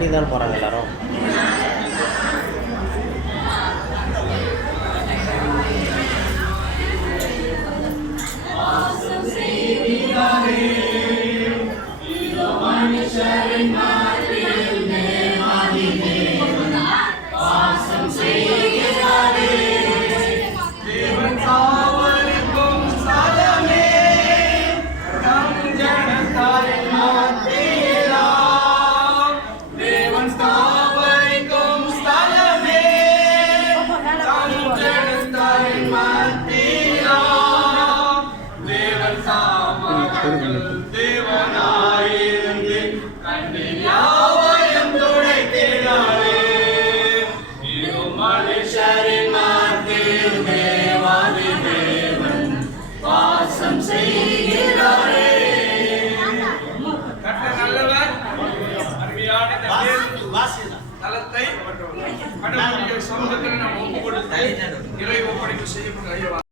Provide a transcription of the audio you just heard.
மாட்டிக்கு தானே போகிறாங்க எல்லாரும். தேவனாயிருந்து கண்ணில் யாவையும் துடைத்தினாலே இது மனுஷரின் மத்தியில் தேவாதி தேவன் வாசம் செய்கிறாரே. கர்த்தர் நல்லவர். அருமையான தலத்தை கடவுளுடைய சமூகத்தில் நாம் ஒப்புக் கொடுத்து இறை ஒப்படைப்பு செய்யப்பட்ட